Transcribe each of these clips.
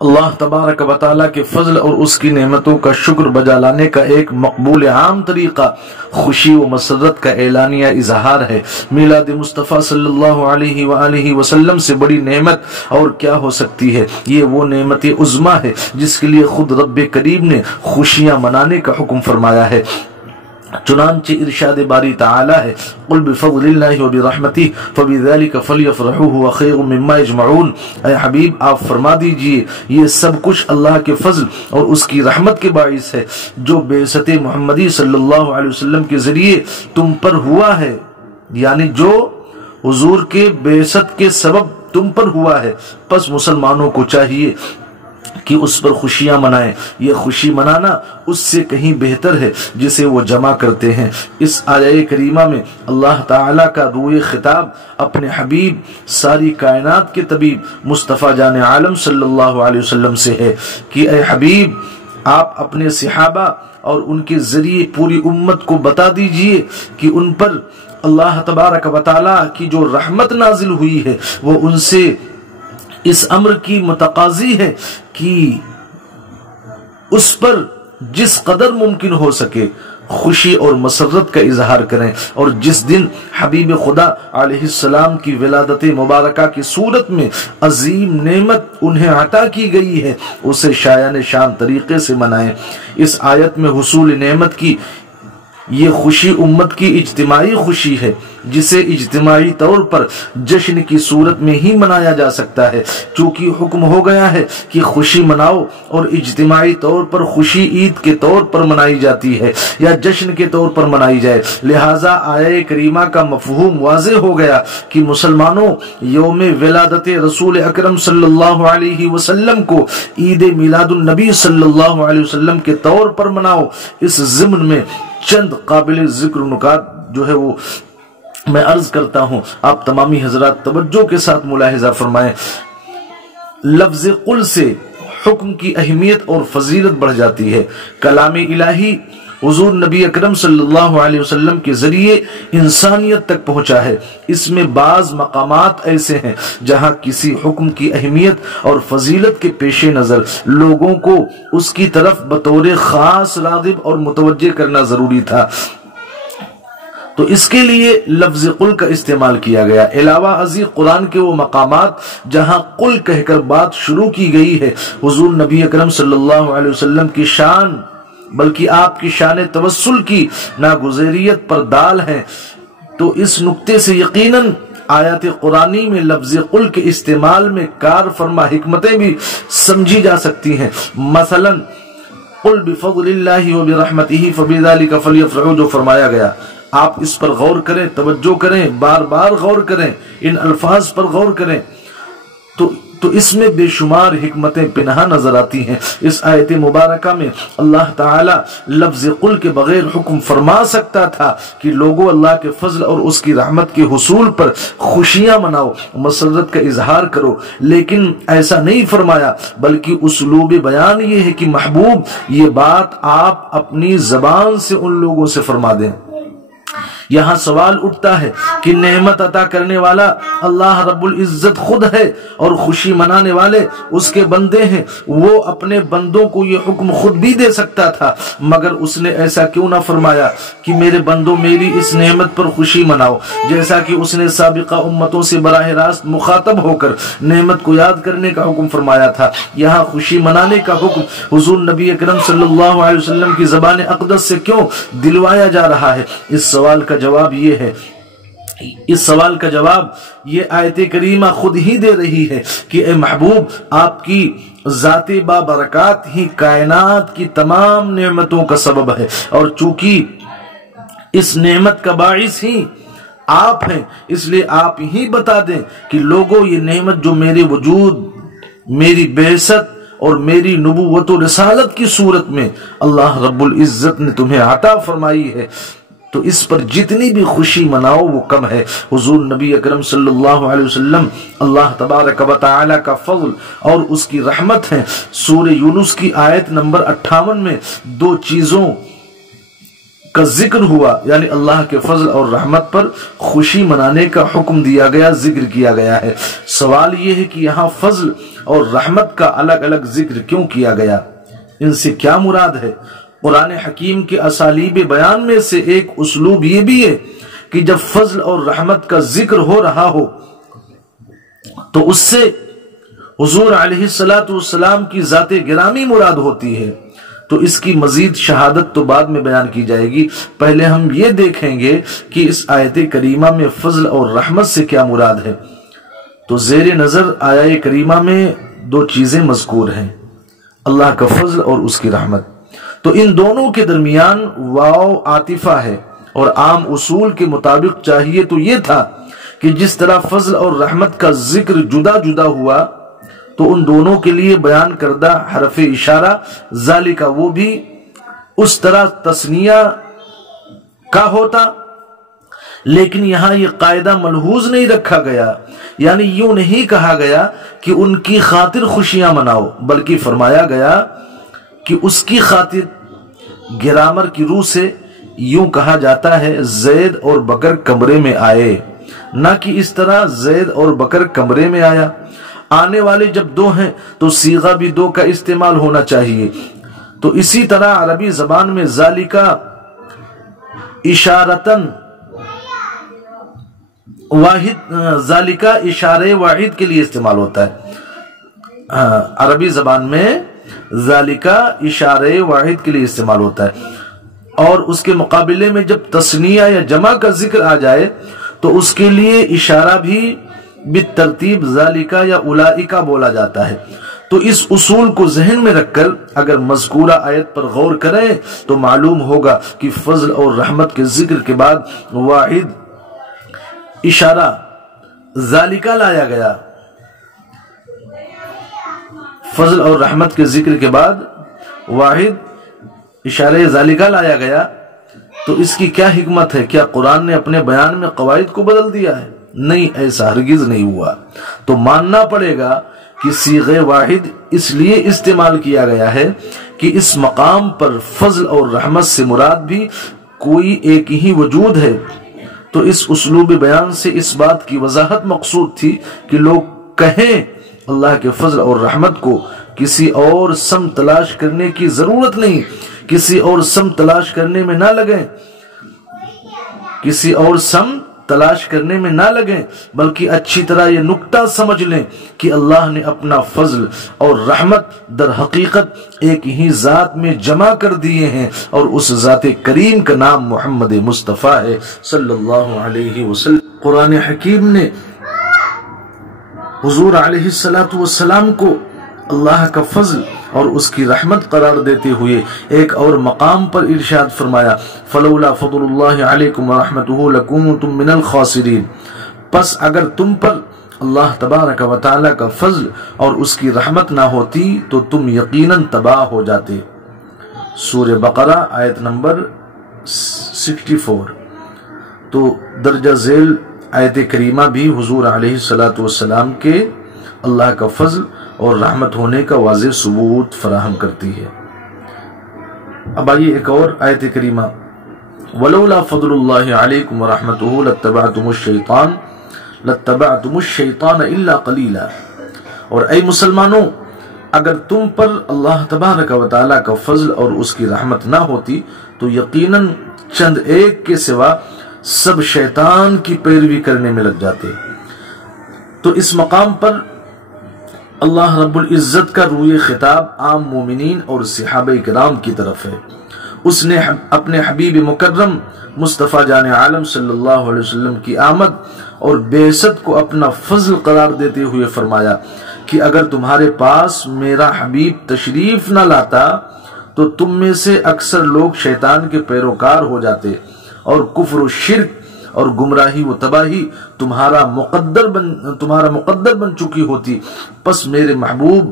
اللہ تبارک و تعالیٰ کے فضل اور اس کی نعمتوں کا شکر بجا لانے کا ایک مقبول عام طریقہ خوشی و مسرت کا اعلانیہ اظہار ہے۔ میلاد مصطفیٰ صلی اللہ علیہ وآلہ وسلم سے بڑی نعمت اور کیا ہو سکتی ہے؟ یہ وہ نعمت عظمیٰ ہے جس کے لیے خود رب کریم نے خوشیاں منانے کا حکم فرمایا ہے۔ چنانچہ ارشاد باری تعالی ہے، قل بفضل اللہ وبرحمتہ فبذلک فلیفرحوا هو خیر مما یجمعون۔ اے حبیب آپ فرما دیجئے یہ سب کچھ اللہ کے فضل اور اس کی رحمت کے باعث ہے جو بعثت محمدی صلی اللہ علیہ وسلم کے ذریعے تم پر ہوا ہے، یعنی جو حضور کے بعثت کے سبب تم پر ہوا ہے۔ پس مسلمانوں کو چاہیے کہ اس پر خوشیاں منائیں۔ یہ خوشی منانا اس سے کہیں بہتر ہے جسے وہ جمع کرتے ہیں۔ اس آیہ کریمہ میں اللہ تعالیٰ کا روئے خطاب اپنے حبیب ساری کائنات کے طبیب مصطفیٰ جان عالم صلی اللہ علیہ وسلم سے ہے کہ اے حبیب آپ اپنے صحابہ اور ان کے ذریعے پوری امت کو بتا دیجئے کہ ان پر اللہ تبارک و تعالیٰ کی جو رحمت نازل ہوئی ہے وہ ان سے اس امر کی متقاضی ہے کہ اس پر جس قدر ممکن ہو سکے خوشی اور مسرت کا اظہار کریں، اور جس دن حبیب خدا علیہ السلام کی ولادت مبارکہ کی صورت میں عظیم نعمت انہیں عطا کی گئی ہے اسے شایان شان طریقے سے منائیں۔ اس آیت میں حصول نعمت کی یہ خوشی امت کی اجتماعی خوشی ہے جسے اجتماعی طور پر جشن کی صورت میں ہی منایا جا سکتا ہے، چونکہ حکم ہو گیا ہے کہ خوشی مناؤ، اور اجتماعی طور پر خوشی عید کے طور پر منائی جاتی ہے یا جشن کے طور پر منائی جائے۔ لہٰذا آیہ کریمہ کا مفہوم واضح ہو گیا کہ مسلمانوں یوم ولادت رسول اکرم صلی اللہ علیہ وسلم کو عید میلاد النبی صلی اللہ علیہ وسلم کے طور پر مناؤ۔ اس ضمن میں چند قابل ذکر نکات جو ہے وہ میں عرض کرتا ہوں، آپ تمامی حضرات توجہ کے ساتھ ملاحظہ فرمائیں۔ لفظ قل سے حکم کی اہمیت اور فضیلت بڑھ جاتی ہے۔ کلام الہی حضور نبی اکرم صلی اللہ علیہ وسلم کے ذریعے انسانیت تک پہنچا ہے۔ اس میں بعض مقامات ایسے ہیں جہاں کسی حکم کی اہمیت اور فضیلت کے پیش نظر لوگوں کو اس کی طرف بطور خاص راغب اور متوجہ کرنا ضروری تھا، تو اس کے لیے لفظ قل کا استعمال کیا گیا۔ علاوہ ازیں قرآن کے وہ مقامات جہاں قل کہہ کر بات شروع کی گئی ہے حضور نبی اکرم صلی اللہ علیہ وسلم کی شان بلکہ آپ کی شان توسل کی ناگزیریت پر دال ہیں، تو اس نقطے سے یقیناً آیات قرآنی میں لفظ قل کے استعمال میں کار فرما حکمتیں بھی سمجھی جا سکتی ہیں۔ مثلا قل بفضل اللہ وبرحمتہ فبذلک فلیفرحوا جو فرمایا گیا، آپ اس پر غور کریں، توجہ کریں، بار بار غور کریں، ان الفاظ پر غور کریں تو اس میں بے شمار حکمتیں پنہاں نظر آتی ہیں۔ اس آیت مبارکہ میں اللہ تعالی لفظ قل کے بغیر حکم فرما سکتا تھا کہ لوگوں اللہ کے فضل اور اس کی رحمت کے حصول پر خوشیاں مناؤ، مسرت کا اظہار کرو، لیکن ایسا نہیں فرمایا، بلکہ اسلوب بیان یہ ہے کہ محبوب یہ بات آپ اپنی زبان سے ان لوگوں سے فرما دیں۔ یہاں سوال اٹھتا ہے کہ نعمت عطا کرنے والا اللہ رب العزت خود ہے اور خوشی منانے والے اس کے بندے ہیں، وہ اپنے بندوں کو یہ حکم خود بھی دے سکتا تھا، مگر اس نے ایسا کیوں نہ فرمایا کہ میرے بندوں میری اس نعمت پر خوشی مناؤ، جیسا کہ اس نے سابقہ امتوں سے براہ راست مخاطب ہو کر نعمت کو یاد کرنے کا حکم فرمایا تھا۔ یہاں خوشی منانے کا حکم حضور نبی اکرم صلی اللہ علیہ وسلم کی زبان اقدس سے کیوں دلوایا جا رہا ہے؟ اس سوال کا جواب یہ ہے، اس سوال کا جواب یہ آیت کریمہ خود ہی دے رہی ہے کہ اے محبوب آپ کی ذات بابرکات ہی کائنات کی تمام نعمتوں کا سبب ہے، اور چونکہ اس نعمت کا باعث ہی آپ ہیں، اس لیے آپ ہی بتا دیں کہ لوگوں یہ نعمت جو میرے وجود، میری بعثت اور میری نبوت و رسالت کی صورت میں اللہ رب العزت نے تمہیں عطا فرمائی ہے، تو اس پر جتنی بھی خوشی مناؤ وہ کم ہے۔ حضور نبی اکرم صلی اللہ علیہ وسلم اللہ تبارک و تعالی کا فضل اور اس کی رحمت ہے۔ سورہ یونس کی آیت نمبر 58 میں دو چیزوں کا ذکر ہوا، یعنی اللہ کے فضل اور رحمت پر خوشی منانے کا حکم دیا گیا، ذکر کیا گیا ہے۔ سوال یہ ہے کہ یہاں فضل اور رحمت کا الگ الگ ذکر کیوں کیا گیا؟ ان سے کیا مراد ہے؟ قرآن حکیم کے اسالیب بیان میں سے ایک اسلوب یہ بھی ہے کہ جب فضل اور رحمت کا ذکر ہو رہا ہو تو اس سے حضور علیہ السلام کی ذات گرامی مراد ہوتی ہے، تو اس کی مزید شہادت تو بعد میں بیان کی جائے گی۔ پہلے ہم یہ دیکھیں گے کہ اس آیت کریمہ میں فضل اور رحمت سے کیا مراد ہے۔ تو زیر نظر آیت کریمہ میں دو چیزیں مذکور ہیں، اللہ کا فضل اور اس کی رحمت۔ تو ان دونوں کے درمیان واو عاطفہ ہے، اور عام اصول کے مطابق چاہیے تو یہ تھا کہ جس طرح فضل اور رحمت کا ذکر جدا جدا ہوا تو ان دونوں کے لیے بیان کردہ حرف اشارہ ذالک وہ بھی اس طرح تثنیہ کا ہوتا، لیکن یہاں یہ قاعدہ ملحوظ نہیں رکھا گیا، یعنی یوں نہیں کہا گیا کہ ان کی خاطر خوشیاں مناؤ، بلکہ فرمایا گیا کہ اس کی خاطر۔ گرامر کی روح سے یوں کہا جاتا ہے زید اور بکر کمرے میں آئے، نہ کہ اس طرح زید اور بکر کمرے میں آیا۔ آنے والے جب دو ہیں تو صیغہ بھی دو کا استعمال ہونا چاہیے۔ تو اسی طرح عربی زبان میں ذالکا اشارتن واحد، ذالکا اشارے واحد کے لیے استعمال ہوتا ہے۔ عربی زبان میں ذالکا اشارے واحد کے لیے استعمال ہوتا ہے، اور اس کے مقابلے میں جب تثنیہ یا جمع کا ذکر آ جائے تو اس کے لیے اشارہ بھی بالترتیب ذالکا یا اولئکا بولا جاتا ہے۔ تو اس اصول کو ذہن میں رکھ کر اگر مذکورہ آیت پر غور کریں تو معلوم ہوگا کہ فضل اور رحمت کے ذکر کے بعد واحد اشارہ ذالکا لایا گیا، فضل اور رحمت کے ذکر کے بعد واحد اشارہ ذالکا لایا گیا، تو اس کی کیا حکمت ہے؟ کیا قرآن نے اپنے بیان میں قواعد کو بدل دیا ہے؟ نہیں، ایسا ہرگز نہیں ہوا۔ تو ماننا پڑے گا کہ صیغہ واحد اس لیے استعمال کیا گیا ہے کہ اس مقام پر فضل اور رحمت سے مراد بھی کوئی ایک ہی وجود ہے۔ تو اس اسلوب بیان سے اس بات کی وضاحت مقصود تھی کہ لوگ کہیں اللہ کے فضل اور رحمت کو کسی اور سم تلاش کرنے کی ضرورت نہیں، کسی اور سم تلاش کرنے میں نہ لگیں، کسی اور سم تلاش کرنے میں نہ لگیں، بلکہ اچھی طرح یہ نکتہ سمجھ لیں کہ اللہ نے اپنا فضل اور رحمت در حقیقت ایک ہی ذات میں جمع کر دیے ہیں، اور اس ذات کریم کا نام محمد مصطفیٰ ہے صلی اللہ علیہ وسلم۔ قرآن حکیم نے حضور علیہ السلام کو اللہ کا فضل اور اس کی رحمت قرار دیتے ہوئے ایک اور مقام پر ارشاد فرمایا فلولا فضل اللہ علیکم ورحمتہ لکنتم من الخاسرین، پس اگر تم پر اللہ تبارک و تعالی کا فضل اور اس کی رحمت نہ ہوتی تو تم یقیناً تباہ ہو جاتے۔ سورہ بقرہ آیت نمبر 64۔ تو درجہ ذیل آیت کریمہ بھی حضور علیہ السلام کے اللہ کا فضل اور رحمت ہونے کا واضح ثبوت فراہم کرتی ہے۔ اب آئیے ایک اور آیت کریمہ وَلَوْلَا فَضْلُ اللَّهِ عَلَيْكُمْ وَرَحْمَتُهُ لَاتَّبَعْتُمُ الشَّيْطَانَ إِلَّا قَلِيلًا، اور اے مسلمانوں اگر تم پر اللہ تبارک و تعالیٰ کا فضل اور اس کی رحمت نہ ہوتی تو یقیناً چند ایک کے سوا سب شیطان کی پیروی کرنے میں لگ جاتے۔ تو اس مقام پر اللہ رب العزت کا روئے خطاب عام مومنین اور صحابہ کرام کی طرف ہے۔ اس نے اپنے حبیب مکرم مصطفیٰ جان عالم صلی اللہ علیہ وسلم کی آمد اور بعثت کو اپنا فضل قرار دیتے ہوئے فرمایا کہ اگر تمہارے پاس میرا حبیب تشریف نہ لاتا تو تم میں سے اکثر لوگ شیطان کے پیروکار ہو جاتے، اور کفر و شرک اور گمراہی و تباہی تمہارا مقدر بن چکی ہوتی۔ پس میرے محبوب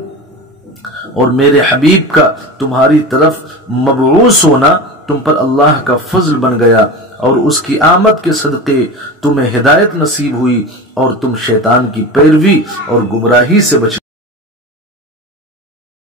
اور میرے حبیب کا تمہاری طرف مبعوث ہونا تم پر اللہ کا فضل بن گیا، اور اس کی آمد کے صدقے تمہیں ہدایت نصیب ہوئی، اور تم شیطان کی پیروی اور گمراہی سے بچ